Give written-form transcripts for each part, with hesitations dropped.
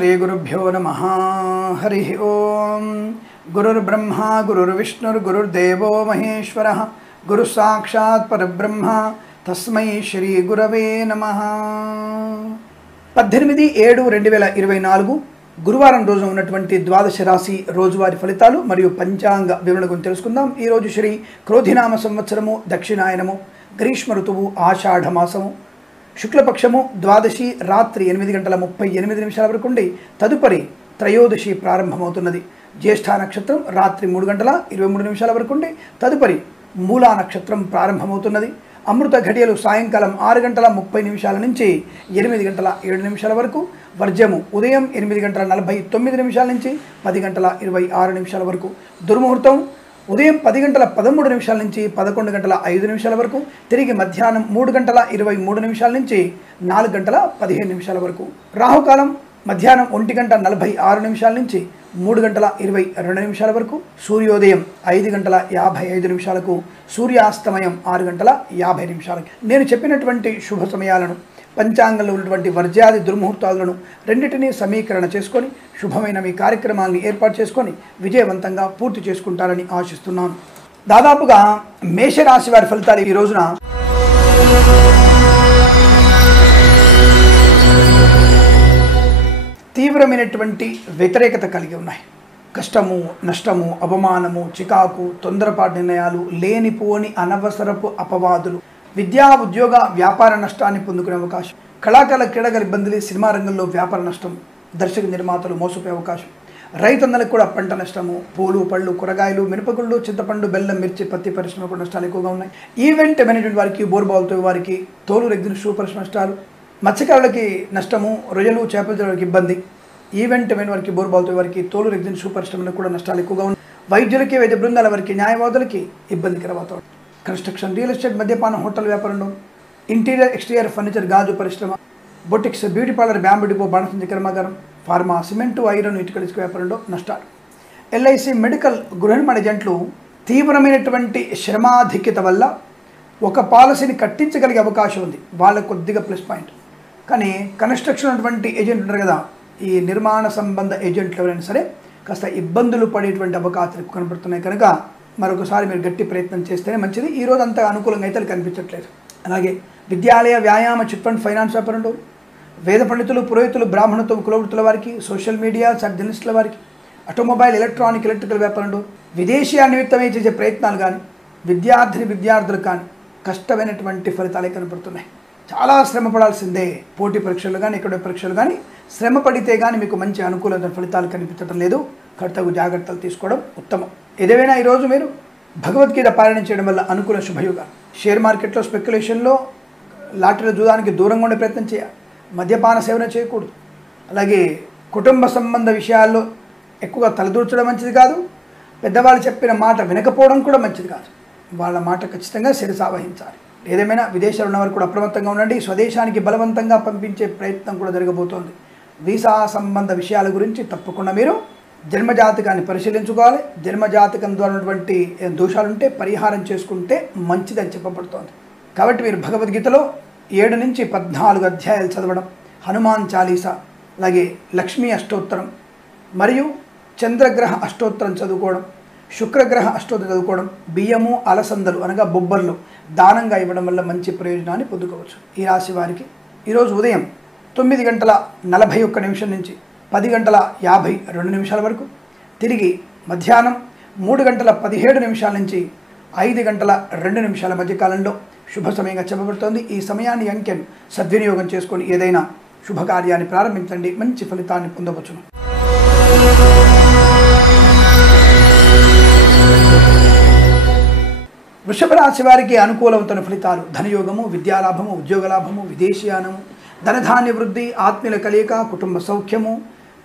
श्री गुरुभ्यो नमः। हरि ओम। गुरुर्ब्रह्मा गुरुर्विष्णुर्गुरुर्देवो महेश्वरः गुरु साक्षात् परब्रह्म तस्मै श्री गुरवे नमः। 18/7/2024 గురువారం రోజున ఉన్నటువంటి ద్వాదశ రాశి రోజువారీ ఫలితాలు మరియు పంచాంగ వివరణ గురించి తెలుసుకుందాం। ఈ రోజు శ్రీ క్రోధినామ సంవత్సరము, దక్షిణాయనము, గ్రీష్మ ఋతువు, ఆషాఢ మాసము, శుక్లపక్షము, ద్వాదశి రాత్రి 8:38 వరకు ఉండి తదుపరి త్రయోదశి ప్రారంభమవుతున్నది। జ్యేష్ఠ నక్షత్రం రాత్రి 3:23 వరకు ఉండి తదుపరి మూలా నక్షత్రం ప్రారంభమవుతున్నది। అమృత ఘడియలు సాయంకాలం 6:30 నుంచి 8:07 వరకు, వర్జము ఉదయం 8:49 నుంచి 10:26 వరకు, దుర్ముహూర్తం ఉదయం 10:13 నుంచి 11:05 వరకు, తిరిగి మధ్యాహ్నం 3:23 నుంచి 4:15 వరకు, రాహుకాలం మధ్యాహ్నం 1:46 నుంచి 3:22 వరకు, సూర్యోదయం 5:55, సూర్యాస్తమయం 6:50. నేను చెప్పినటువంటి శుభ సమయాలను, పంచాంగంలో ఉన్నటువంటి వర్జ్యాది దుర్ముహూర్తాలను రెండింటినీ సమీకరణ చేసుకొని శుభమైన మీ కార్యక్రమాలను ఏర్పాటు చేసుకొని విజయవంతంగా పూర్తి చేసుకుంటారని ఆశిస్తున్నాను। దాదాపుగా మేషరాశి వారి ఫలితాలు ఈ రోజున తీవ్రమైనటువంటి వ్యతిరేకత కలిగి ఉన్నాయి। కష్టము, నష్టము, అవమానము, చికాకు, తొందరపాటు నిర్ణయాలు, లేనిపోని అనవసరపు అపవాదులు, విద్యా ఉద్యోగ వ్యాపార నష్టాన్ని పొందుకునే అవకాశం, కళాకారుల క్రీడల ఇబ్బందులు, సినిమా రంగంలో వ్యాపార నష్టం, దర్శక నిర్మాతలు మోసపోయే అవకాశం, రైతన్నలకు కూడా పంట నష్టము, పూలు పళ్ళు కూరగాయలు, మినపగుళ్ళు, చింతపండు, బెల్లం, మిర్చి, పత్తి పరిశ్రమకు నష్టాలు ఎక్కువగా ఉన్నాయి। ఈవెంట్ మేనేజ్మెంట్ వారికి, బోర్బాల్తో వారికి, తోలు రెగ్జిన్ షూ పరిశ్రమ నష్టాలు, మత్స్యకారులకి నష్టము, రొయ్యలు చేపలకి ఇబ్బంది, ఈవెంట్ మెయిన్ వారికి, బోర్బాల్తో వారికి, తోలు రెగ్జిన్ షూ పరిశ్రమలకు కూడా నష్టాలు ఎక్కువగా ఉన్నాయి। వైద్యులకి, వైద్య బృందాల వారికి, న్యాయవాదులకి ఇబ్బందికర వాతావరణం, కన్స్ట్రక్షన్, రియల్ ఎస్టేట్, మద్యపానం, హోటల్ వ్యాపారంలో, ఇంటీరియర్ ఎక్స్టీరియర్ ఫర్నిచర్, గాజు పరిశ్రమ, boutiques, beauty parlour, bamboo depot, బాణసంచి కర్మాగారం, ఫార్మా, సిమెంటు, ఐరన్, ఇటుకల ఇసుక వ్యాపారంలో నష్టాలు, ఎల్ఐసి, మెడికల్, గృహ నిర్మాణ ఏజెంట్లు తీవ్రమైనటువంటి శ్రమాధిక్యత వల్ల ఒక పాలసీని కట్టించగలిగే అవకాశం ఉంది, వాళ్ళకు కొద్దిగా ప్లస్ పాయింట్। కానీ కన్స్ట్రక్షన్ అటువంటి ఏజెంట్ ఉంటారు కదా, ఈ నిర్మాణ సంబంధ ఏజెంట్లు ఎవరైనా సరే కాస్త ఇబ్బందులు పడేటువంటి అవకాశాలు కనబడుతున్నాయి కనుక మరొకసారి మీరు గట్టి ప్రయత్నం చేస్తేనే మంచిది। ఈరోజు అంత అనుకూలంగా అయితే కనిపించట్లేదు। అలాగే విద్యాలయ, వ్యాయామ, చిట్ ఫండ్, ఫైనాన్స్ వ్యాపారంలో, వేద పండితులు, పురోహితులు, బ్రాహ్మణత్వం, కులవృత్తుల వారికి, సోషల్ మీడియా, జర్నలిస్టుల వారికి, ఆటోమొబైల్, ఎలక్ట్రానిక్, ఎలక్ట్రికల్ వ్యాపారంలో, విదేశీయ నిమిత్తమే చేసే ప్రయత్నాలు కానీ, విద్యార్థులకు కానీ కష్టమైనటువంటి ఫలితాలే కనబడుతున్నాయి। చాలా శ్రమ పడాల్సిందే, పోటీ పరీక్షలు కానీ, ఇక్కడ పరీక్షలు కానీ శ్రమ పడితే కానీ మీకు మంచి అనుకూలమైన ఫలితాలు కనిపించడం లేదు, కర్తవ్య జాగ్రత్తలు తీసుకోవడం ఉత్తమం। ఏదేమైనా ఈరోజు మీరు భగవద్గీత పారాయణం చేయడం వల్ల అనుకూల శుభయోగాలు, షేర్ మార్కెట్లో స్పెక్యులేషన్లో, లాటరీల జూదానికి దూరంగా ఉండే ప్రయత్నం చేయాలి, మద్యపాన సేవన చేయకూడదు, అలాగే కుటుంబ సంబంధ విషయాల్లో ఎక్కువగా తలదూర్చడం మంచిది కాదు, పెద్దవాళ్ళు చెప్పిన మాట వినకపోవడం కూడా మంచిది కాదు, వాళ్ళ మాట ఖచ్చితంగా శిరసావహించాలి। ఏదేమైనా విదేశాలు ఉన్నవారు కూడా అప్రమత్తంగా ఉండండి, స్వదేశానికి బలవంతంగా పంపించే ప్రయత్నం కూడా జరగబోతోంది। వీసా సంబంధ విషయాల గురించి తప్పకుండా మీరు జన్మజాతకాన్ని పరిశీలించుకోవాలి, జన్మజాతకం ద్వారా ఉన్నటువంటి దోషాలుంటే పరిహారం చేసుకుంటే మంచిదని చెప్పబడుతోంది। కాబట్టి మీరు భగవద్గీతలో 7 నుంచి 14 అధ్యాయాలు చదవడం, హనుమాన్ చాలీసా, అలాగే లక్ష్మీ అష్టోత్తరం మరియు చంద్రగ్రహ అష్టోత్తరం చదువుకోవడం, శుక్రగ్రహ అష్టోత్తరం చదువుకోవడం, బియ్యము, అలసందలు అనగా బొబ్బర్లు దానంగా ఇవ్వడం వల్ల మంచి ప్రయోజనాన్ని పొందుకోవచ్చు। ఈ రాశి వారికి ఈరోజు ఉదయం 9:41 నుంచి 10:52 వరకు, తిరిగి మధ్యాహ్నం 3:17 నుంచి 5:02 మధ్యకాలంలో శుభ సమయంగా చెప్పబడుతోంది। ఈ సమయాన్ని అంకెను సద్వినియోగం చేసుకొని ఏదైనా శుభకార్యాన్ని ప్రారంభించండి, మంచి ఫలితాన్ని పొందవచ్చును। వృషభ రాశి వారికి అనుకూలవంతమైన ఫలితాలు, ధనయోగము, విద్యాలాభము, ఉద్యోగలాభము, విదేశీయానము, ధనధాన్య వృద్ధి, ఆత్మీయుల కలయిక, కుటుంబ సౌఖ్యము,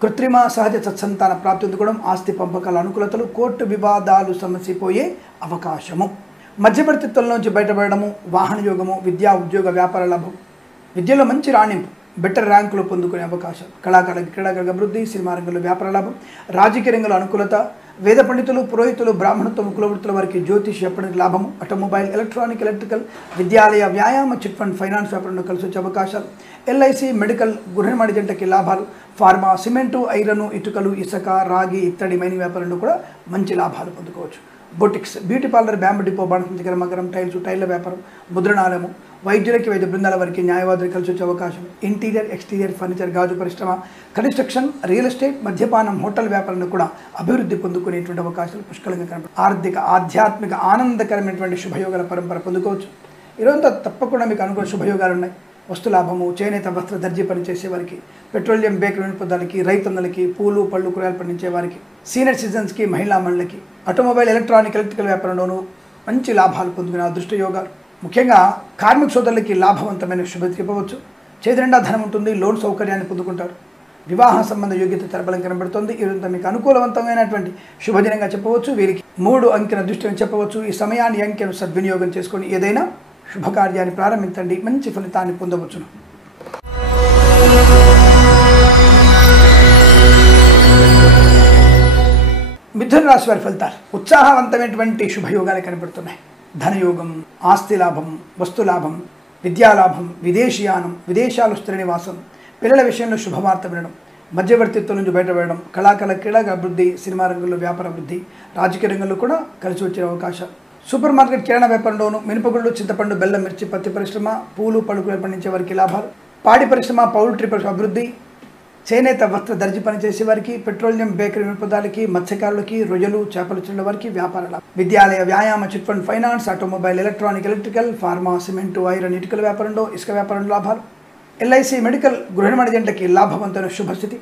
కృత్రిమ సహజ సత్సంతాన ప్రాప్తి అందుకోవడం, ఆస్తి పంపకాల అనుకూలతలు, కోర్టు వివాదాలు సమసిపోయే అవకాశము, మధ్యవర్తిత్వం నుంచి బయటపడము, వాహన యోగము, విద్యా ఉద్యోగ వ్యాపార లాభం, విద్యలో మంచి రాణింపు, బెటర్ ర్యాంకులు పొందుకునే అవకాశం, కళాకారులకు క్రీడాకారుల అభివృద్ధి, సినిమా రంగంలో వ్యాపార లాభం, రాజకీయ రంగంలో అనుకూలత, వేద పండితులు, పురోహితులు, బ్రాహ్మణత్వం, కులవృత్తుల వారికి జ్యోతిష పండితుల లాభము, ఆటోమొబైల్, ఎలక్ట్రానిక్, ఎలక్ట్రికల్, విద్యాలయ, వ్యాయామ, చిట్ ఫండ్, ఫైనాన్స్ వ్యాపారంలో కలిసి వచ్చే అవకాశాలు, ఎల్ఐసి, మెడికల్, గృహ నిర్మాణ జంటకి లాభాలు, ఫార్మా, సిమెంటు, ఐరన్, ఇటుకలు, ఇసుక, రాగి, ఇత్తడి, మైనింగ్ వ్యాపారంలో కూడా మంచి లాభాలు పొందుకోవచ్చు. Boutiques, beauty parlour, bamboo depot, బాణసంచి కర్మాగారం, టైర్ల వ్యాపారం, ముద్రణాలయము, వైద్యులకి, వైద్య బృందాల వారికి, న్యాయవాదులు కలిసి వచ్చే అవకాశం, ఇంటీరియర్, ఎక్స్టీరియర్, ఫర్నిచర్, గాజు పరిశ్రమ, కన్స్ట్రక్షన్, రియల్ ఎస్టేట్, మద్యపానం, హోటల్ వ్యాపారంలో కూడా అభివృద్ధి పొందుకునేటువంటి అవకాశాలు పుష్కలంగా కనపడతాయి. ఆర్థిక, ఆధ్యాత్మిక, ఆనందకరమైనటువంటి శుభయోగాల పరంపర పొందుకోవచ్చు. ఈరోజు తప్పకుండా మీకు అనుకూల శుభయోగాలు ఉన్నాయి. వస్తు లాభము, చేనేత, వస్త్ర, దర్జీ పనిచేసే వారికి, పెట్రోలియం, బేకరీ వినియోగదారులకి, రైతన్నలకి, పూలు, పళ్ళు, కూరగాయలు పండించే వారికి, సీనియర్ సిటిజన్స్కి, మహిళా మండలికి, ఆటోమొబైల్, ఎలక్ట్రానిక్, ఎలక్ట్రికల్ వ్యాపారంలోనూ మంచి లాభాలు పొందుకునే అదృష్ట యోగాలు. ముఖ్యంగా కార్మిక సోదరులకి లాభవంతమైన శుభ చెప్పవచ్చు. చేతి నిండా ధనం ఉంటుంది, లోన్ సౌకర్యాన్ని పొందుకుంటారు. వివాహ సంబంధ యోగ్యత తెరబలం కనబడుతుంది. ఈరోజు మీకు అనుకూలవంతమైనటువంటి శుభదినంగా చెప్పవచ్చు. వీరికి 3 అంకెల దృష్టిని చెప్పవచ్చు. ఈ సమయాన్ని అంకెను సద్వినియోగం చేసుకొని ఏదైనా శుభకార్యాన్ని ప్రారంభించండి, మంచి ఫలితాన్ని పొందవచ్చును. మిథున రాశి వారి ఫలితాలు ఉత్సాహవంతమైనటువంటి శుభయోగాలు కనబడుతున్నాయి. ధనయోగం, ఆస్తి లాభం, వస్తు లాభం, విద్యాలాభం, విదేశీయానం, విదేశాలు స్థిర నివాసం, పిల్లల విషయంలో శుభవార్త వినడం, మధ్యవర్తిత్వం నుంచి బయటపడడం, క్రీడా అభివృద్ధి, సినిమా రంగంలో వ్యాపార అభివృద్ధి, రాజకీయ రంగంలో కూడా కలిసి వచ్చే అవకాశాలు. సూపర్ మార్కెట్, కిరాణా వ్యాపారంలోను, మినపగుళ్ళు, చింతపండు, బెల్లం, మిర్చి, పత్తి పరిశ్రమ, పూలు, పళ్ళు పండించే వారికి లాభాలు, పాడి పరిశ్రమ, పౌల్ట్రీ పరిశ్రమ అభివృద్ధి, చేనేత, వస్త్ర, దర్జీ పనిచేసే వారికి, పెట్రోలియం, బేకరీ వినియోగదారులకి, మత్స్యకారులకి, రొయ్యలు, చేపలు చెట్ల వారికి వ్యాపారాలు, విద్యాలయ, వ్యాయామ, chit fund, finance, automobile, electronic, electrical, pharma, cement, iron, ఇటుకల వ్యాపారంలో, ఇసుక వ్యాపారంలో లాభాలు, ఎల్ఐసి, మెడికల్, గృహ నిర్మాణ జంటకి లాభవంతమైన శుభస్థితి,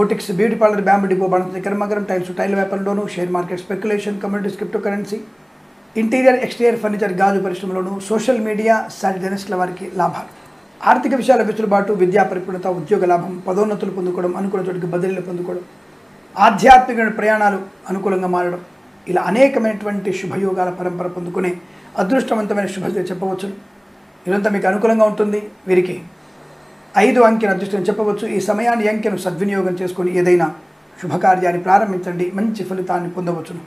boutiques, beauty parlour, bamboo depot, బాణసంచి కర్మాగారం, టైర్ల వ్యాపారంలోను, share market, speculation, communities, crypto currency, interior, exterior, furniture, గాజు పరిశ్రమలోను, సోషల్ మీడియా, జర్నలిస్టుల వారికి లాభాలు, ఆర్థిక విషయాల వెసులుబాటు, విద్యా పరిపూర్ణత, ఉద్యోగ లాభం, పదోన్నతులు పొందుకోవడం, అనుకూల చోటికి బదిలీలు పొందుకోవడం, ఆధ్యాత్మిక ప్రయాణాలు అనుకూలంగా మారడం, ఇలా అనేకమైనటువంటి శుభయోగాల పరంపర పొందుకునే అదృష్టవంతమైన శుభ చెప్పవచ్చు. ఇదంతా మీకు అనుకూలంగా ఉంటుంది. వీరికి 5 అంకెల అదృష్టం చెప్పవచ్చు. ఈ సమయాన్ని అంకెను సద్వినియోగం చేసుకొని ఏదైనా శుభకార్యాన్ని ప్రారంభించండి, మంచి ఫలితాన్ని పొందవచ్చును.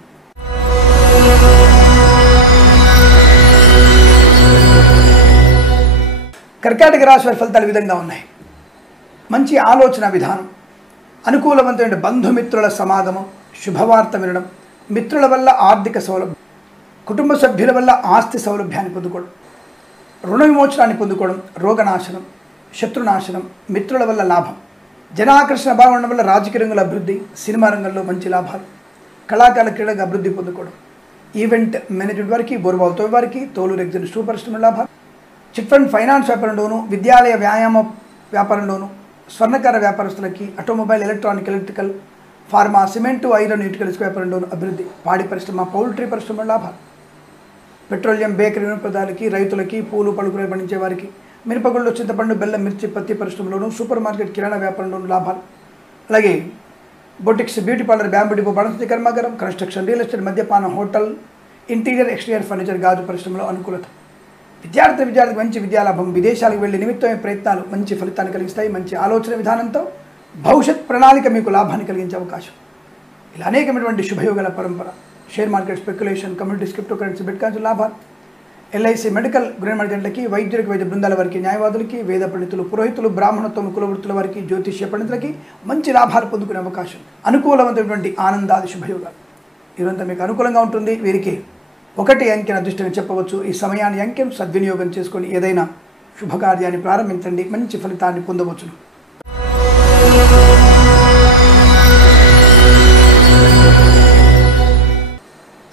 కర్కాటక రాశి వారి ఫలితాలు ఈ విధంగా ఉన్నాయి. మంచి ఆలోచన విధానం, అనుకూలవంతమైన బంధుమిత్రుల సమాగమం, శుభవార్త వినడం, మిత్రుల వల్ల ఆర్థిక సౌలభ్యం, కుటుంబ సభ్యుల వల్ల ఆస్తి సౌలభ్యాన్ని పొందుకోవడం, రుణ విమోచనాన్ని పొందుకోవడం, రోగనాశనం, శత్రునాశనం, మిత్రుల వల్ల లాభం, జనాకర్షణ బాగుండడం వల్ల రాజకీయ రంగంలో అభివృద్ధి, సినిమా రంగంలో మంచి లాభాలు, కళాకారుల క్రీడగా అభివృద్ధి పొందుకోవడం, ఈవెంట్ మేనేజ్మెంట్ వారికి, బోరుబావుతో వారికి, తోలు రెగ్జిన్ షూ పరిశ్రమ లాభాలు, చిట్ ఫండ్, ఫైనాన్స్ వ్యాపారంలోను, విద్యాలయ, వ్యాయామ వ్యాపారంలోను, స్వర్ణకార వ్యాపారస్తులకి, automobile, electronic, electrical, pharma, cement, iron, ఇటుకల వ్యాపారంలోను అభివృద్ధి, పాడి పరిశ్రమ, పౌల్ట్రీ పరిశ్రమ లాభాలు, పెట్రోలియం, బేకరీ వినియోగదారులకి, రైతులకి, పూలు, పళ్ళు పండించే వారికి, మినపగుళ్ళు, చింతపండు, బెల్లం, మిర్చి, పత్తి పరిశ్రమలోను, సూపర్ మార్కెట్, కిరాణా వ్యాపారంలోను లాభాలు, అలాగే boutiques, beauty parlour, bamboo depot, బాణసంచి కర్మాగారం, కన్స్ట్రక్షన్, రియల్ ఎస్టేట్, మద్యపానం, హోటల్, ఇంటీరియర్, ఎక్స్టీరియర్, ఫర్నిచర్, గాజు పరిశ్రమలో అనుకూలత, విద్యార్థికి మంచి విద్యాలాభం, విదేశాలకు వెళ్ళే నిమిత్తమైన ప్రయత్నాలు మంచి ఫలితాన్ని కలిగిస్తాయి. మంచి ఆలోచన విధానంతో భవిష్యత్ ప్రణాళిక మీకు లాభాన్ని కలిగించే అవకాశం. ఇలా అనేకమైనటువంటి శుభయోగాల పరంపర, share market, speculation, communities, crypto currency, bitcoins లాభాలు, ఎల్ఐసి, మెడికల్, గృహ నిర్మాణ జంటలకి, వైద్యులకి, వైద్య బృందాల వారికి, న్యాయవాదులకి, వేద పండితులు, పురోహితులు, బ్రాహ్మణత్వం, కులవృత్తుల వారికి, జ్యోతిష్య పండితులకి మంచి లాభాలు పొందుకునే అవకాశం, అనుకూలమైనటువంటి ఆనందాది శుభయోగాలు. ఇదంతా మీకు అనుకూలంగా ఉంటుంది. వీరికి 1 అంకెను అదృష్టంగా చెప్పవచ్చు. ఈ సమయాన్ని అంకెను సద్వినియోగం చేసుకొని ఏదైనా శుభకార్యాన్ని ప్రారంభించండి, మంచి ఫలితాన్ని పొందవచ్చును.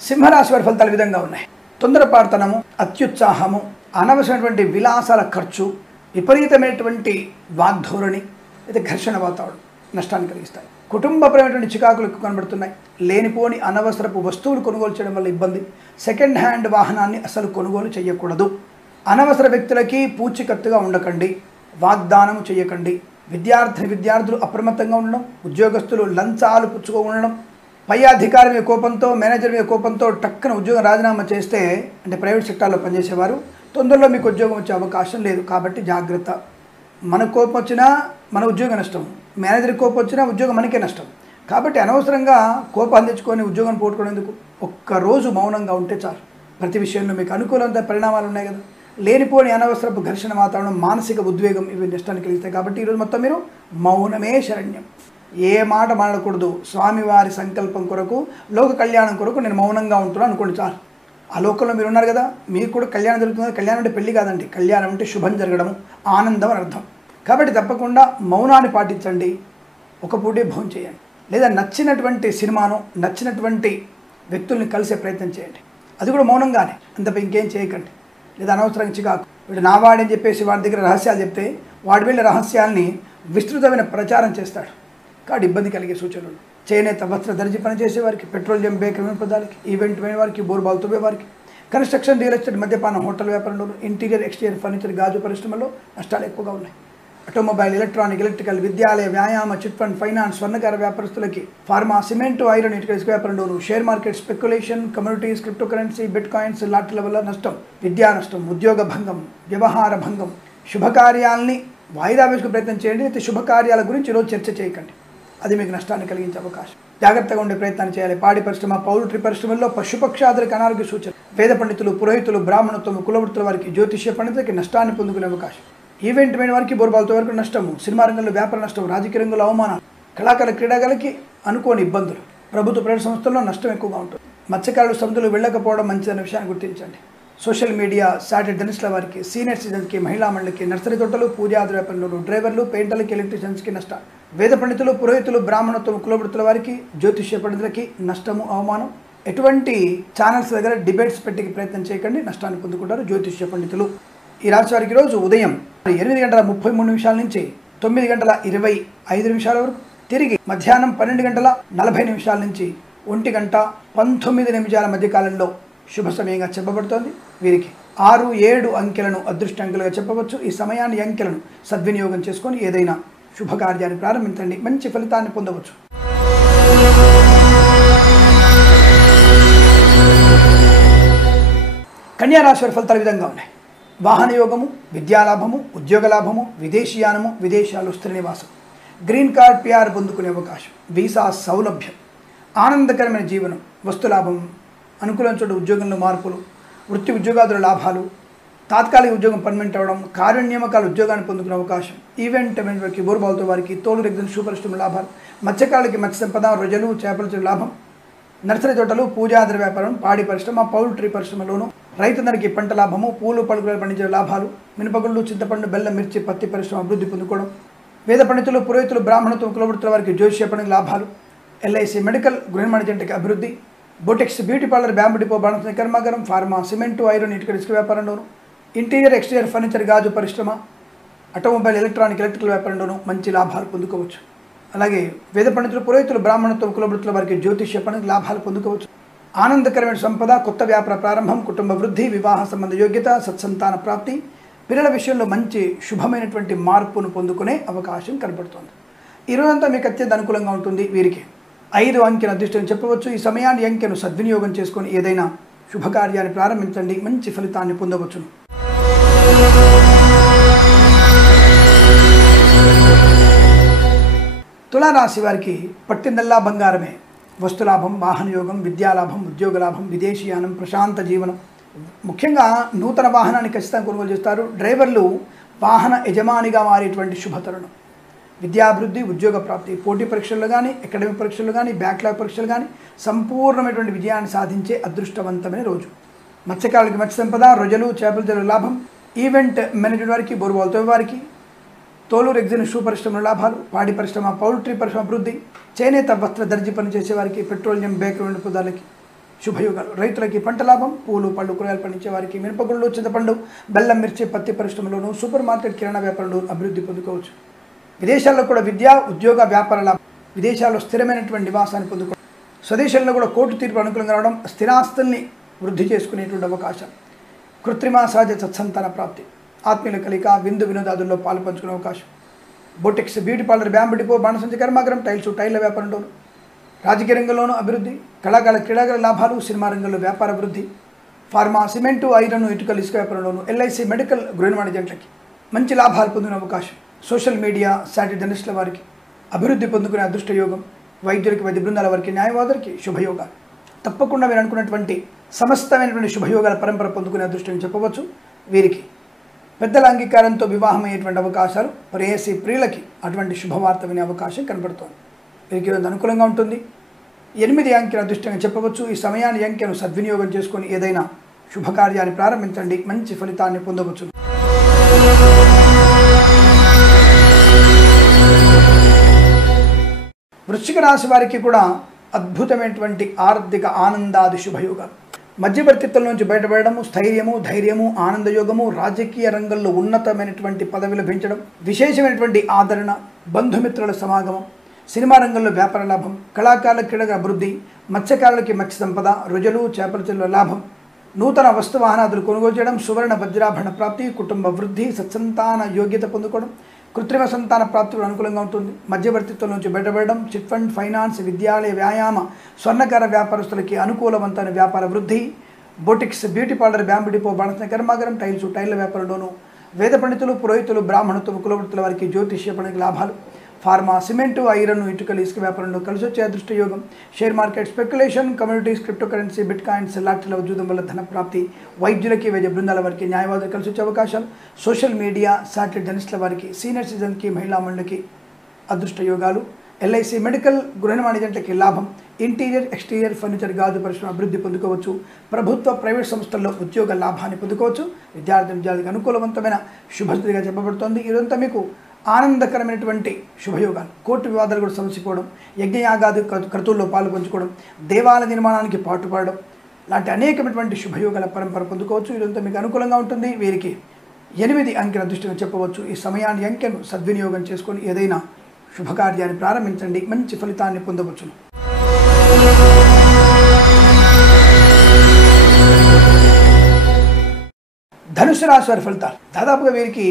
సింహరాశి వారి ఫలితాలు ఈ విధంగా ఉన్నాయి. తొందరపాటుతనము, అత్యుత్సాహము, అనవసరమైనటువంటి విలాసాల ఖర్చు, విపరీతమైనటువంటి వాగ్ధోరణి, అయితే ఘర్షణ వాతావరణం నష్టాన్ని కలిగిస్తాయి. కుటుంబపరమైనటువంటి చికాకులు ఎక్కువ కనబడుతున్నాయి. లేనిపోని అనవసరపు వస్తువులు కొనుగోలు చేయడం వల్ల ఇబ్బంది. సెకండ్ హ్యాండ్ వాహనాన్ని అసలు కొనుగోలు చేయకూడదు. అనవసర వ్యక్తులకి పూచికత్తుగా ఉండకండి. వాగ్దానము చేయకండి. విద్యార్థులు అప్రమత్తంగా ఉండడం, ఉద్యోగస్తులు లంచాలు పుచ్చుకో ఉండడం, పై అధికారి మీద కోపంతో, మేనేజర్ మీద కోపంతో టక్కున ఉద్యోగం రాజీనామా చేస్తే, అంటే ప్రైవేట్ సెక్టార్లో పనిచేసేవారు, తొందరలో మీకు ఉద్యోగం వచ్చే అవకాశం లేదు. కాబట్టి జాగ్రత్త. మన కోపం వచ్చినా మన ఉద్యోగం నష్టం, మేనేజర్ కోపం వచ్చినా ఉద్యోగం మనకే నష్టం. కాబట్టి అనవసరంగా కోపాన్ని తెచ్చుకొని ఉద్యోగం పోగొట్టుకునేందుకు ఒక్కరోజు మౌనంగా ఉంటే చాలు. ప్రతి విషయంలో మీకు అనుకూలంగా పరిణామాలు ఉన్నాయి కదా. లేనిపోని అనవసరపు ఘర్షణ వాతావరణం, మానసిక ఉద్వేగం ఇవి నష్టాన్ని కలిగిస్తాయి. కాబట్టి ఈరోజు మొత్తం మీరు మౌనమే శరణ్యం. ఏ మాట మాడకూడదు. స్వామివారి సంకల్పం కొరకు, లోక కళ్యాణం కొరకు నేను మౌనంగా ఉంటున్నాను అనుకోండి చాలు. ఆ లోకంలో మీరు ఉన్నారు కదా, మీకు కూడా కళ్యాణం జరుగుతుంది. కళ్యాణం అంటే పెళ్లి కాదండి. కళ్యాణం అంటే శుభం జరగడము, ఆనందం అని అర్థం. కాబట్టి తప్పకుండా మౌనాన్ని పాటించండి. ఒక పూటే భోజనం చేయండి, లేదా నచ్చినటువంటి సినిమాను, నచ్చినటువంటి వ్యక్తుల్ని కలిసే ప్రయత్నం చేయండి. అది కూడా మౌనంగానే, అంతపై ఇంకేం చేయకండి. లేదా అనవసరంగా చికాకు, వీడు నావాడని చెప్పేసి వాడి దగ్గర రహస్యాలు చెప్తే వాడి వెళ్ళే రహస్యాల్ని విస్తృతమైన ప్రచారం చేస్తాడు. కాబట్టి ఇబ్బంది కలిగే సూచనలు. చేనేత వస్త్ర దర్జీ పనిచేసే వారికి, పెట్రోలియం బేకరీ పదాలకి, ఈవెంట్ అయిన వారికి, బోర్బాల్ తువ్వే వారికి, కన్స్ట్రక్షన్, రియల్ ఎస్టేట్, మద్యపానం, హోటల్ వ్యాపారంలో, ఇంటీరియర్ ఎక్స్టీరియర్ ఫర్నిచర్, గాజు పరిశ్రమలో నష్టాలు ఎక్కువగా ఉన్నాయి. ఆటోమొబైల్, ఎలక్ట్రానిక్, ఎలక్ట్రికల్, విద్యాలయ, వ్యాయామ, చిట్ ఫండ్, ఫైనాన్స్, స్వర్ణకార వ్యాపారస్తులకి, ఫార్మా, సిమెంటు, ఐరన్, ఇటుక, ఇసుక వ్యాపారంలోను, share market, speculation, communities, crypto currency, bitcoins, లాటరీల వల్ల నష్టం, విద్యా నష్టం, ఉద్యోగ భంగం, వ్యవహార భంగం, శుభకార్యాలని వాయిదా వేసుకునే ప్రయత్నం చేయండి. అయితే శుభకార్యాల గురించి ఈరోజు చర్చ చేయకండి, అది మీకు నష్టాన్ని కలిగించే అవకాశం. జాగ్రత్తగా ఉండే ప్రయత్నం చేయాలి. పాడి పరిశ్రమ, పౌల్ట్రీ పరిశ్రమల్లో పశుపక్షాదులకు అనారోగ్య సూచన. వేద పండితులు, పురోహితులు, బ్రాహ్మణత్వం, కులవృత్తుల వారికి, జ్యోతిష్య పండితులకి నష్టాన్ని పొందుకునే అవకాశం. ఈవెంట్ అయిన వారికి, బోర్బాల్తో వరకు నష్టము, సినిమా రంగంలో వ్యాపార నష్టం, రాజకీయ రంగంలో అవమానాలు, కళాకారుల, క్రీడాకారులకి అనుకోని ఇబ్బందులు, ప్రభుత్వ ప్రైవేట్ సంస్థల్లో నష్టం ఎక్కువగా ఉంటుంది. మత్స్యకారులు సముద్రంలో వెళ్ళకపోవడం మంచిదన్న విషయాన్ని గుర్తించండి. సోషల్ మీడియా, సాటిలైట్ జర్నలిస్టుల వారికి, సీనియర్ సిటిజన్స్కి, మహిళా మండలికి, నర్సరీ తోటలు, పూజాది వ్యాపారులు, డ్రైవర్లు, పెయింటర్లకి, ఎలక్ట్రీషియన్స్కి నష్టాలు. వేద పండితులు, పురోహితులు, బ్రాహ్మణత్వం, కులవృత్తుల వారికి, జ్యోతిష్య పండితులకి నష్టము, అవమానం. ఎటువంటి ఛానల్స్ దగ్గర డిబేట్స్ పెట్టే ప్రయత్నం చేయకండి, నష్టాన్ని పొందుకుంటారు జ్యోతిష్య పండితులు. ఈ రాశి వారికి రోజు ఉదయం 8:33 నుంచి 9:25 వరకు, తిరిగి మధ్యాహ్నం 12:40 నుంచి 1:19 మధ్య కాలంలో శుభ సమయంగా చెప్పబడుతోంది. వీరికి 6, 7 అంకెలను అదృష్ట అంకెలుగా చెప్పవచ్చు. ఈ సమయాన్ని, అంకెలను సద్వినియోగం చేసుకొని ఏదైనా శుభకార్యాన్ని ప్రారంభించండి, మంచి ఫలితాన్ని పొందవచ్చు. కన్యా రాశి వారి ఫలితాలు విధంగా ఉన్నాయి. వాహన యోగము, విద్యాలాభము, ఉద్యోగ లాభము, విదేశీయానము, విదేశాలు స్థిర నివాసం, గ్రీన్ కార్డ్, PR పొందుకునే అవకాశం, వీసా సౌలభ్యం, ఆనందకరమైన జీవనం, వస్తులాభం, అనుకూలం చోటు ఉద్యోగంలో మార్పులు, వృత్తి ఉద్యోగాదుల లాభాలు, తాత్కాలిక ఉద్యోగం పర్మనెంట్ అవ్వడం, కార్యనియామకాల ఉద్యోగాన్ని పొందుకునే అవకాశం, ఈవెంట్ వారికి, బోర్బాల్తో వారికి, తోలు రెగ్జన్ సూపర్ లాభాలు, మత్స్యకారులకి మత్స్య సంపద, రొయ్యలు, చేపల లాభం, నర్సరీ తోటలు, పూజాద్ర వ్యాపారం, పాడి పరిశ్రమ, పౌల్ట్రీ పరిశ్రమలోను, రైతులందరికీ పంట లాభము, పూలు పలుకులు పండించే లాభాలు, మినపగుళ్ళు, చింతపండు, బెల్లం, మిర్చి, పత్తి పరిశ్రమ అభివృద్ధి పొందుకోవడం, వేద పండితులు, పురోహితులు, బ్రాహ్మణత్వం, కులవృత్తుల వారికి జ్యోతిష్య పండుగ లాభాలు, LIC మెడికల్, గృహ వాణిజ్యంటికి అభివృద్ధి, boutiques, beauty parlour, bamboo depot, బాణస కర్మాగారం, ఫార్మా, సిమెంటు, ఐరన్, ఇటుక, ఇసుక వ్యాపారంలోను, ఇంటీరియర్ ఎక్స్టీరియర్ ఫర్నిచర్, గాజు పరిశ్రమ, ఆటోమొబైల్, ఎలక్ట్రానిక్, ఎలక్ట్రికల్ వ్యాపారంలోనూ మంచి లాభాలు పొందుకోవచ్చు. అలాగే వేద పండితులు, పురోహితులు, బ్రాహ్మణత్వం, కులవృత్తుల వారికి జ్యోతిష్య పండుగ లాభాలు పొందుకోవచ్చు. ఆనందకరమైన సంపద, కొత్త వ్యాపార ప్రారంభం, కుటుంబ వృద్ధి, వివాహ సంబంధ యోగ్యత, సత్సంతాన ప్రాప్తి, పిల్లల విషయంలో మంచి శుభమైనటువంటి మార్పును పొందుకునే అవకాశం కనబడుతుంది. ఈ రోజంతా మీకు అత్యంత అనుకూలంగా ఉంటుంది. వీరికి 5 అంకెను అదృష్టం చెప్పవచ్చు. ఈ సమయాన్ని, అంకెను సద్వినియోగం చేసుకొని ఏదైనా శుభకార్యాన్ని ప్రారంభించండి, మంచి ఫలితాన్ని పొందవచ్చును. తులారాశి వారికి పట్టిందల్లా బంగారమే, వస్తులాభం, వాహన యోగం, విద్యాలాభం, ఉద్యోగ లాభం, విదేశీయానం, ప్రశాంత జీవనం. ముఖ్యంగా నూతన వాహనాన్ని ఖచ్చితంగా కొనుగోలు చేస్తారు. డ్రైవర్లు వాహన యజమానిగా మారేటువంటి శుభతరుణం. విద్యాభివృద్ధి, ఉద్యోగ ప్రాప్తి, పోటీ పరీక్షల్లో కానీ, అకాడమిక్ పరీక్షల్లో కానీ, బ్యాక్లాగ్ పరీక్షలు కానీ సంపూర్ణమైనటువంటి విజయాన్ని సాధించే అదృష్టవంతమైన రోజు. మత్స్యకారులకి మత్స్య సంపద, రొయ్యలు, చేపల జల లాభం, ఈవెంట్ మేనేజ్మెంట్ వారికి, బోర్బాల్తో వారికి, తోలు రెగ్జిన్ షూ పరిశ్రమ లాభాలు, పాడి పరిశ్రమ, పౌల్ట్రీ పరిశ్రమ అభివృద్ధి, చేనేత వస్త్ర దర్జీ పనిచేసే వారికి, పెట్రోలియం బేకరీ పదాలకి శుభయోగాలు, రైతులకి పంట లాభం, పూలు పళ్ళు కూరగాయలు పండించే వారికి, మినపగుళ్ళు, చింతపండు, బెల్లం, మిర్చి, పత్తి పరిశ్రమలోను, సూపర్ మార్కెట్, కిరాణా వ్యాపారంలో అభివృద్ధి పొందుకోవచ్చు. విదేశాల్లో కూడా విద్యా, ఉద్యోగ, వ్యాపార లాభం, విదేశాల్లో స్థిరమైనటువంటి నివాసాన్ని పొందుకోవచ్చు. స్వదేశంలో కూడా కోర్టు తీర్పు అనుకూలంగా రావడం, స్థిరాస్తుల్ని వృద్ధి చేసుకునేటువంటి అవకాశం, కృత్రిమ సహజ సత్సంతాన ప్రాప్తి, ఆత్మీయుల కలిక, విందు వినోదాదుల్లో పాలు పంచుకునే అవకాశం, boutiques, beauty parlour, bamboo depot, బాణసంచి కర్మాగారం, టైల్ల వ్యాపారంలోను, రాజకీయ రంగంలోనూ అభివృద్ధి, కళాకారుల, క్రీడాకారుల లాభాలు, సినిమా రంగంలో వ్యాపార అభివృద్ధి, ఫార్మా, సిమెంటు, ఐరన్, ఇటుకలు, ఇసుక వ్యాపారంలోను, LIC మెడికల్, గృహ వాణిజ్యంట్లకి మంచి లాభాలు పొందిన అవకాశం. సోషల్ మీడియా, సాటిలైట్ జర్నలిస్టుల వారికి అభివృద్ధి పొందుకునే అదృష్ట యోగం, వైద్యులకి, వైద్య బృందాల వారికి, న్యాయవాదులకి శుభయోగాలు. తప్పకుండా మీరు అనుకున్నటువంటి సమస్తమైనటువంటి శుభయోగాల పరంపర పొందుకునే అదృష్టం చెప్పవచ్చు. వీరికి పెద్దల అంగీకారంతో వివాహం అయ్యేటువంటి అవకాశాలు, ప్రేయసి ప్రియులకి అటువంటి శుభవార్త వినే అవకాశం కనబడుతోంది. వీరికి ఈరోజు అనుకూలంగా ఉంటుంది. 8 అంకెల అదృష్టంగా చెప్పవచ్చు. ఈ సమయాన్ని అంకెను సద్వినియోగం చేసుకొని ఏదైనా శుభకార్యాన్ని ప్రారంభించండి, మంచి ఫలితాన్ని పొందవచ్చు. వృశ్చిక రాశి వారికి కూడా అద్భుతమైనటువంటి ఆర్థిక ఆనందాది శుభయోగాలు. మధ్యవర్తిత్వం నుంచి బయటపడము, స్థైర్యము, ధైర్యము, ఆనందయోగము, రాజకీయ రంగంలో ఉన్నతమైనటువంటి పదవి లభించడం, విశేషమైనటువంటి ఆదరణ, బంధుమిత్రుల సమాగమం, సినిమా రంగంలో వ్యాపార లాభం, కళాకారుల క్రీడల అభివృద్ధి, మత్స్యకారులకి మత్స్య సంపద, రుజులు, చేపల చెరువుల లాభం, నూతన వస్తు వాహనాదులు కొనుగోలు చేయడం, సువర్ణ వజ్రాభరణ ప్రాప్తి, కుటుంబ వృద్ధి, సత్సంతాన యోగ్యత పొందుకోవడం, కృత్రిమ సంతాన ప్రాప్తులు అనుకూలంగా ఉంటుంది. మధ్యవర్తిత్వం నుంచి బయటపడడం, చిట్ ఫండ్, ఫైనాన్స్, విద్యాలయ, వ్యాయామ, స్వర్ణకార వ్యాపారస్తులకి అనుకూలవంతమైన వ్యాపార వృద్ధి, boutiques, beauty parlour, bamboo depot, బాణస కర్మాగారం, టైల్స్, టైర్ల వ్యాపారంలోనూ, వేద పండితులు, పురోహితులు, బ్రాహ్మణత్వం, కులవృత్తుల వారికి జ్యోతిష్య పనికి లాభాలు, ఫార్మా, సిమెంటు, ఐరన్, ఇటుకలు, ఇసుక వ్యాపారంలో కలిసి వచ్చే అదృష్ట యోగం, share market, speculation, communities, crypto currency, bitcoins, లాటరీల ఉద్యోగం వల్ల ధన ప్రాప్తి, వైద్యులకి, వైద్య బృందాల వారికి, న్యాయవాదులు కలిసి వచ్చే అవకాశాలు, సోషల్ మీడియా, శాటిలైట్ జర్నలిస్టుల వారికి, సీనియర్ సిటిజన్కి, మహిళా మండలికి అదృష్ట యోగాలు, ఎల్ఐసి, మెడికల్, గృహ వాణిజ్యానికి లాభం, ఇంటీరియర్, ఎక్స్టీరియర్, ఫర్నిచర్, గాజు పరిశ్రమ అభివృద్ధి పొందుకోవచ్చు. ప్రభుత్వ, ప్రైవేట్ సంస్థల్లో ఉద్యోగ లాభాన్ని పొందుకోవచ్చు. విద్యార్థికి అనుకూలవంతమైన శుభస్థితిగా చెప్పబడుతోంది. ఇదంతా మీకు ఆనందకరమైనటువంటి శుభయోగాలు. కోర్టు వివాదాలు కూడా సమసిపోవడం, యజ్ఞయాగాది క్రతువుల్లో పాల్పంచుకోవడం, దేవాలయ నిర్మాణానికి పాటుపడడం లాంటి అనేకమైనటువంటి శుభయోగాల పరంపర పొందుకోవచ్చు. ఇదంతా మీకు అనుకూలంగా ఉంటుంది. వీరికి 8 అంకెల అదృష్టంగా చెప్పవచ్చు. ఈ సమయాన్ని అంకెను సద్వినియోగం చేసుకొని ఏదైనా శుభకార్యాన్ని ప్రారంభించండి, మంచి ఫలితాన్ని పొందవచ్చు. ధనుసు రాశి వారి ఫలితాలు దాదాపుగా వీరికి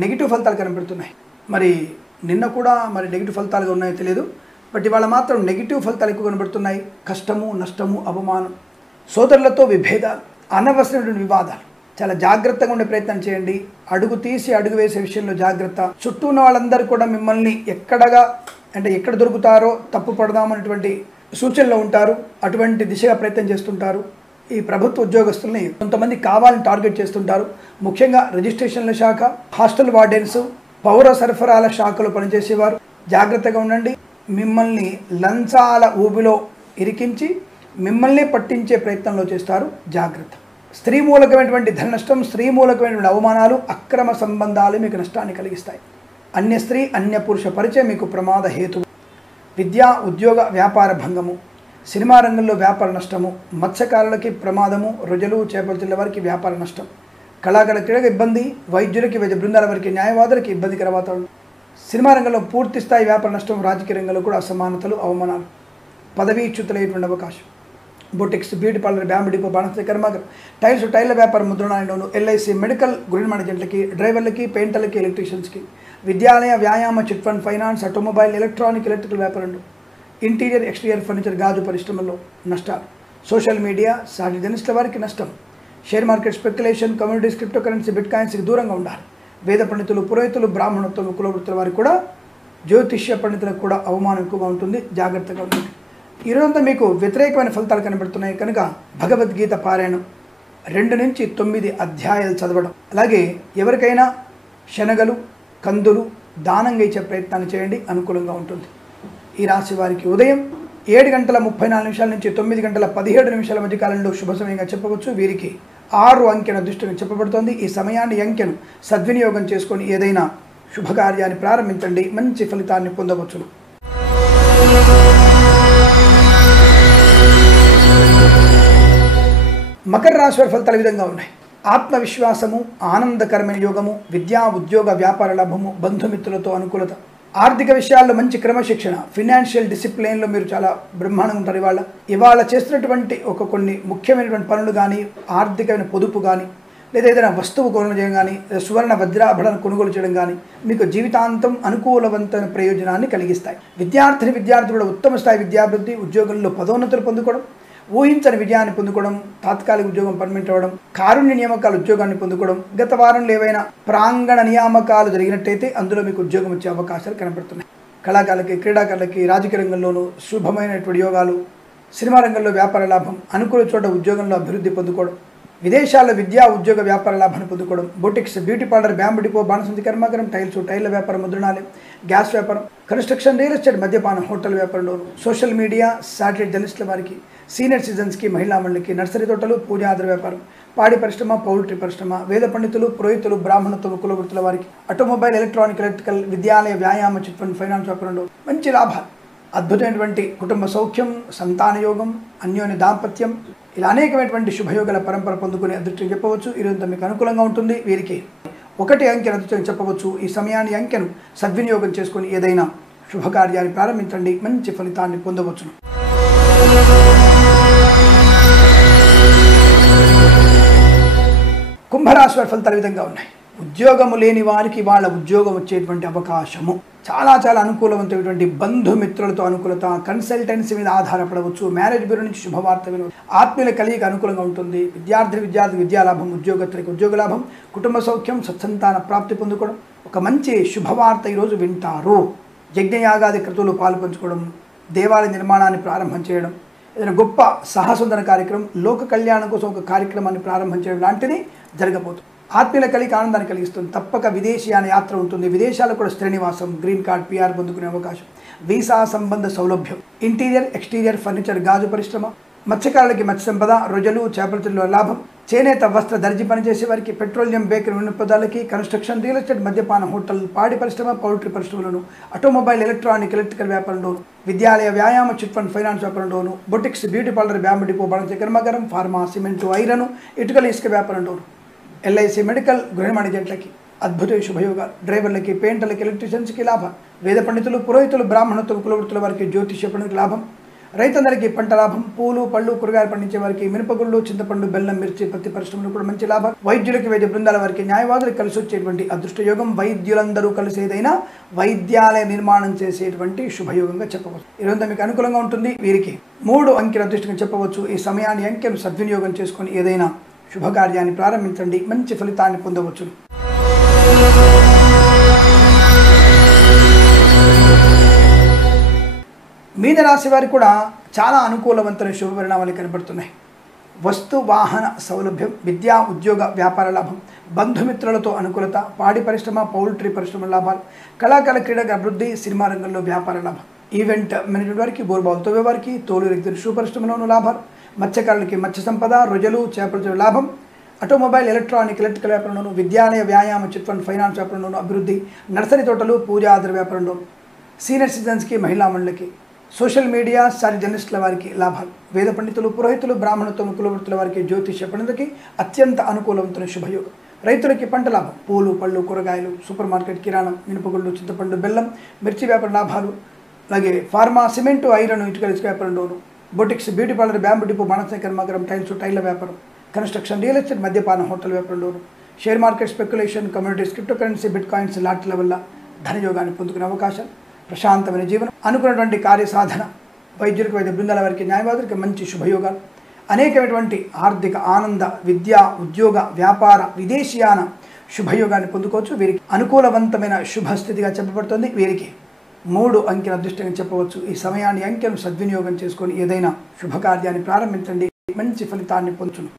నెగిటివ్ ఫలితాలు కనబడుతున్నాయి. మరి నిన్న కూడా నెగిటివ్ ఫలితాలుగా ఉన్నాయో తెలియదు, బట్ ఇవాళ మాత్రం నెగిటివ్ ఫలితాలు ఎక్కువ కనబడుతున్నాయి. కష్టము, నష్టము, అవమానం, సోదరులతో విభేదాలు, అనవసరమైన వివాదాలు. చాలా జాగ్రత్తగా ఉండే ప్రయత్నం చేయండి. అడుగు తీసి అడుగు వేసే విషయంలో జాగ్రత్త. చుట్టూ ఉన్న వాళ్ళందరూ కూడా మిమ్మల్ని ఎక్కడ దొరుకుతారో తప్పు పడదామనేటువంటి సూచనలో ఉంటారు. అటువంటి దిశగా ప్రయత్నం చేస్తుంటారు. ఈ ప్రభుత్వ ఉద్యోగస్తుల్ని కొంతమంది కావాలని టార్గెట్ చేస్తుంటారు. ముఖ్యంగా రిజిస్ట్రేషన్ల శాఖ, హాస్టల్ వార్డెన్స్, పౌర సరఫరాల శాఖలో పనిచేసేవారు జాగ్రత్తగా ఉండండి. మిమ్మల్ని లంచాల ఊబిలో ఇరికించి మిమ్మల్ని పట్టించే ప్రయత్నంలో చేస్తారు, జాగ్రత్త. స్త్రీ మూలకమైనటువంటి ధన నష్టం, స్త్రీ మూలకమైనటువంటి అవమానాలు, అక్రమ సంబంధాలు మీకు నష్టాన్ని కలిగిస్తాయి. అన్య స్త్రీ, అన్య పురుష పరిచయం మీకు ప్రమాద హేతు. విద్యా, ఉద్యోగ, వ్యాపార భంగము, సినిమా రంగంలో వ్యాపార నష్టము, మత్స్యకారులకి ప్రమాదము, రుజులు, చేపల చెల్ల వారికి వ్యాపార నష్టం, కళాకారుల క్రీడకు ఇబ్బంది, వైద్యులకి, వైద్య బృందాల వారికి, న్యాయవాదులకి ఇబ్బందికర వాతావరణం, సినిమా రంగంలో పూర్తి స్థాయి వ్యాపార నష్టం, రాజకీయ రంగంలో కూడా అసమానతలు, అవమానాలు, పదవీచ్యుతులైనటువంటి అవకాశం, boutiques, beauty parlour, bamboo depot, బాణస కర్మాగారం, టైల్స్, టైర్ల వ్యాపారం, ముద్రణాలయంలోను, ఎల్ఐసి, మెడికల్, గృహ మేనేజెంట్లకి, డ్రైవర్లకి, పెయింటర్లకి, ఎలక్ట్రీషియన్స్కి, విద్యాలయ, వ్యాయామ, chit fund, finance, automobile, electrical వ్యాపారంలో, ఇంటీరియర్, ఎక్స్టీరియర్, ఫర్నిచర్, గాజు పరిశ్రమల్లో నష్టాలు, సోషల్ మీడియా, శాటిలైట్ జర్నలిస్టుల వారికి నష్టం, share market, speculation, communities, crypto currency, బిట్ కాయిన్స్కి దూరంగా ఉండాలి. వేద పండితులు, పురోహితులు, బ్రాహ్మణత్వం, కులవృత్తుల వారికి కూడా, జ్యోతిష్య పండితులకు కూడా అవమానం ఎక్కువగా ఉంటుంది, జాగ్రత్తగా ఉంటుంది. ఈరోజంతా మీకు వ్యతిరేకమైన ఫలితాలు కనబడుతున్నాయి కనుక భగవద్గీత పారాయణం 2 నుంచి 9 అధ్యాయాలు చదవడం, అలాగే ఎవరికైనా శనగలు, కందులు దానంగా ఇచ్చే ప్రయత్నాన్ని చేయండి, అనుకూలంగా ఉంటుంది. ఈ రాశి వారికి ఉదయం 7:34 నుంచి 9:17 మధ్య కాలంలో శుభ సమయంగా చెప్పవచ్చు. వీరికి 6 అంకెను అదృష్టంగా చెప్పబడుతోంది. ఈ సమయాన్ని అంకెను సద్వినియోగం చేసుకొని ఏదైనా శుభకార్యాన్ని ప్రారంభించండి, మంచి ఫలితాన్ని పొందవచ్చు. మకర రాశి వారి ఫలితాలు విధంగా ఉన్నాయి. ఆత్మవిశ్వాసము, ఆనందకరమైన యోగము, విద్యా, ఉద్యోగ, వ్యాపార లాభము, బంధుమిత్రులతో అనుకూలత, ఆర్థిక విషయాల్లో మంచి క్రమశిక్షణ, ఫినాన్షియల్ డిసిప్లిన్లో మీరు చాలా బ్రహ్మాండంగా ఉంటారు. ఇవాళ చేస్తున్నటువంటి కొన్ని ముఖ్యమైనటువంటి పనులు కానీ, ఆర్థికమైన పొదుపు కానీ, లేదా ఏదైనా వస్తువు కొనుగోలు చేయడం కానీ, సువర్ణ వజ్రాభరణ కొనుగోలు చేయడం కానీ మీకు జీవితాంతం అనుకూలవంతమైన ప్రయోజనాన్ని కలిగిస్తాయి. విద్యార్థులు ఉత్తమ స్థాయి విద్యాభివృద్ధి, ఉద్యోగంలో పదోన్నతులు పొందుకోవడం, ఊహించని విజయాన్ని పొందుకోవడం, తాత్కాలిక ఉద్యోగం పర్మనెంట్ అవ్వడం, కారుణ్య నియామకాలు ఉద్యోగాన్ని పొందుకోవడం, గత వారంలో ఏవైనా ప్రాంగణ నియామకాలు జరిగినట్టయితే అందులో మీకు ఉద్యోగం వచ్చే అవకాశాలు కనబడుతున్నాయి. కళాకారులకి, క్రీడాకారులకి, రాజకీయ రంగంలోనూ శుభమైనటువంటి యోగాలు, సినిమా రంగంలో వ్యాపార లాభం, అనుకూల చోట ఉద్యోగంలో అభివృద్ధి పొందుకోవడం, విదేశాల్లో విద్యా ఉద్యోగ వ్యాపార లాభాన్ని పొందుకోవడం, boutiques, beauty parlour, bamboo depot, బాణసంచి కర్మాగారం, టైర్ల వ్యాపారం, ముద్రణాలయం, గ్యాస్ వ్యాపారం, కన్స్ట్రక్షన్, రియల్ ఎస్టేట్, మద్యపానం, హోటల్ వ్యాపారంలోను, సోషల్ మీడియా, శాటిలైట్ జర్నలిస్టుల వారికి, సీనియర్ సిటిజన్స్కి, మహిళా మండలికి, నర్సరీ తోటలు, పూజాద్ర వ్యాపారం, పాడి పరిశ్రమ, పౌల్ట్రీ పరిశ్రమ, వేద పండితులు, పురోహితులు, బ్రాహ్మణత్వం, కులవృత్తుల వారికి, ఆటోమొబైల్, ఎలక్ట్రికల్, విద్యాలయ, వ్యాయామ, చిట్ ఫండ్, ఫైనాన్స్ వ్యాపారంలో మంచి లాభాలు, అద్భుతమైనటువంటి కుటుంబ సౌఖ్యం, సంతాన యోగం, అన్యోన్య దాంపత్యం, ఇలా అనేకమైనటువంటి శుభయోగాల పరంపర పొందుకునే అదృష్టం చెప్పవచ్చు. ఈరోజు మీకు అనుకూలంగా ఉంటుంది. వీరికి 1 అంకెను అదృష్టం చెప్పవచ్చు. ఈ సమయాన్ని అంకెను సద్వినియోగం చేసుకుని ఏదైనా శుభకార్యాన్ని ప్రారంభించండి, మంచి ఫలితాన్ని పొందవచ్చును. కుంభరాశి వారి ఫలితాలు ఈ విధంగా ఉన్నాయి. ఉద్యోగము లేని వారికి వాళ్ళ ఉద్యోగం వచ్చేటువంటి అవకాశము, చాలా అనుకూలవంతమైనటువంటి బంధుమిత్రులతో అనుకూలత, కన్సల్టెన్సీ మీద ఆధారపడవచ్చు, మ్యారేజ్ బ్యూరో నుంచి శుభవార్త వినవచ్చు, ఆత్మీయుల కలియిక అనుకూలంగా ఉంటుంది, విద్యార్థి విద్యాలాభం, ఉద్యోగస్తులకు ఉద్యోగ లాభం, కుటుంబ సౌఖ్యం, సత్సంతాన ప్రాప్తి పొందుకోవడం, ఒక మంచి శుభవార్త ఈరోజు వింటారు. యజ్ఞయాగాది క్రతువులు పాలు పంచుకోవడం, దేవాలయ నిర్మాణాన్ని ప్రారంభం చేయడం, ఏదైనా గొప్ప సాహసోందన కార్యక్రమం, లోక కళ్యాణం కోసం ఒక కార్యక్రమాన్ని ప్రారంభం చేయడం లాంటిది జరగబోతుంది. ఆత్మీయుల కలిగి ఆనందాన్ని కలిగిస్తుంది. తప్పక విదేశీయాన యాత్ర ఉంటుంది. విదేశాలకు కూడా స్థిర నివాసం, గ్రీన్ కార్డ్, PR పొందుకునే అవకాశం, వీసా సంబంధ సౌలభ్యం, ఇంటీరియర్, ఎక్స్టీరియర్ ఫర్నిచర్, గాజు పరిశ్రమ, మత్స్యకారులకి మత్స్య సంపద, రొయ్యలు, చేపల చెరువుల లాభం, చేనేత, వస్త్ర, దర్జీ పనిచేసే వారికి, పెట్రోలియం, బేకరీ, వినోదాలకి, కన్స్ట్రక్షన్, రియల్ ఎస్టేట్, మద్యపానం, హోటల్, పాడి పరిశ్రమ, పౌల్ట్రీ పరిశ్రమలోను, ఆటోమొబైల్, ఎలక్ట్రికల్ వ్యాపారంలోను, విద్యాలయ, వ్యాయామ, చిట్ ఫండ్, ఫైనాన్స్ వ్యాపారంలోను, boutiques, beauty parlour, bamboo depot, బాణసంచి కర్మాగారం, ఫార్మా, సిమెంటు, ఐరన్, ఇటుకల, ఇసుక వ్యాపారంలోను, LIC, మెడికల్, గృహ వాణిజ్యాలకి అద్భుత శుభయోగాలు, డ్రైవర్లకి, పెయింటర్లకి, ఎలక్ట్రీషియన్స్కి లాభం, వేద పండితులు, పురోహితులు, బ్రాహ్మణత్వం, కులవృత్తుల వారికి, జ్యోతిష్య పండుగ లాభం, రైతులందరికీ పంట లాభం, పూలు, పళ్ళు, కూరగాయలు పండించే వారికి, మినపగుళ్ళు, చింతపండు, బెల్లం, మిర్చి, పత్తి పరిశ్రమలు కూడా మంచి లాభం, వైద్యులకి, వైద్య బృందాల వారికి, న్యాయవాదులకు కలిసి వచ్చేటువంటి అదృష్ట యోగం, వైద్యులందరూ కలిసి ఏదైనా వైద్యాలయ నిర్మాణం చేసేటువంటి శుభయోగంగా చెప్పవచ్చు. ఈరోజు మీకు అనుకూలంగా ఉంటుంది. వీరికి 3 అంకెల అదృష్టంగా చెప్పవచ్చు. ఈ సమయాన్ని అంకెను సద్వినియోగం చేసుకుని ఏదైనా శుభకార్యాన్ని ప్రారంభించండి, మంచి ఫలితాన్ని పొందవచ్చు. మీన రాశి వారికి కూడా చాలా అనుకూలవంతమైన శుభ పరిణామాలు కనబడుతున్నాయి. వస్తు వాహన సౌలభ్యం, విద్యా ఉద్యోగ వ్యాపార లాభం, బంధుమిత్రులతో అనుకూలత, పాడి పరిశ్రమ, పౌల్ట్రీ పరిశ్రమ లాభాలు, కళాకారుల క్రీడల అభివృద్ధి, సినిమా రంగంలో వ్యాపార లాభం, ఈవెంట్ మేనేజ్మెంట్ వారికి, బోర్బాల్ తవ్వే వారికి, తోలు రెగ్యులర్ షూ పరిశ్రమలోనూ లాభాలు, మత్స్యకారులకి మత్స్య సంపద, రొయ్యలు, చేపల చెరువు లాభం, ఆటోమొబైల్, ఎలక్ట్రికల్ వ్యాపారంలోను, విద్యాలయ, వ్యాయామ, చిట్ ఫండ్, ఫైనాన్స్ వ్యాపారంలోను అభివృద్ధి, నర్సరీ తోటలు, పూజాద్ర వ్యాపారంలోను, సీనియర్ సిటిజన్స్కి, మహిళా మండలికి, సోషల్ మీడియా, శాటిలైట్ జర్నలిస్టుల వారికి లాభాలు, వేద పండితులు, పురోహితులు, బ్రాహ్మణత్వం, కులవృత్తుల వారికి, జ్యోతిష్య పండితులకి అత్యంత అనుకూలవంతమైన శుభయోగం, రైతులకి పంట లాభం, పూలు, పళ్ళు, కూరగాయలు, సూపర్ మార్కెట్, కిరాణం, మినపగుళ్ళు, చింతపండు, బెల్లం, మిర్చి వ్యాపార లాభాలు, అలాగే ఫార్మా, సిమెంటు, ఐరన్, ఇటుకల, ఇసుక వ్యాపారంలోను, boutiques, beauty parlour, bamboo depot, బాణసంచి కర్మాగారం, టైర్ల వ్యాపారం, కన్స్ట్రక్షన్, రియల్ ఎస్టేట్, మద్యపానం, హోటల్ వ్యాపారంలోను, share market, speculation, communities, crypto currency, bitcoins లాట్ల వల్ల ధనయోగాన్ని పొందుకునే అవకాశం, ప్రశాంతమైన జీవనం, అనుకున్నటువంటి కార్యసాధన, వైద్యులకు, వైద్య బృందాల వారికి, న్యాయవాదులకి మంచి శుభయోగాలు, అనేకమైనటువంటి ఆర్థిక ఆనంద, విద్యా ఉద్యోగ వ్యాపార విదేశీయాన శుభయోగాన్ని పొందుకోవచ్చు. వీరికి అనుకూలవంతమైన శుభస్థితిగా చెప్పబడుతుంది. వీరికి 3 అంకెల అదృష్టంగా చెప్పవచ్చు. ఈ సమయాన్ని అంకెను సద్వినియోగం చేసుకొని ఏదైనా శుభకార్యాన్ని ప్రారంభించండి, మంచి ఫలితాన్ని పొందును.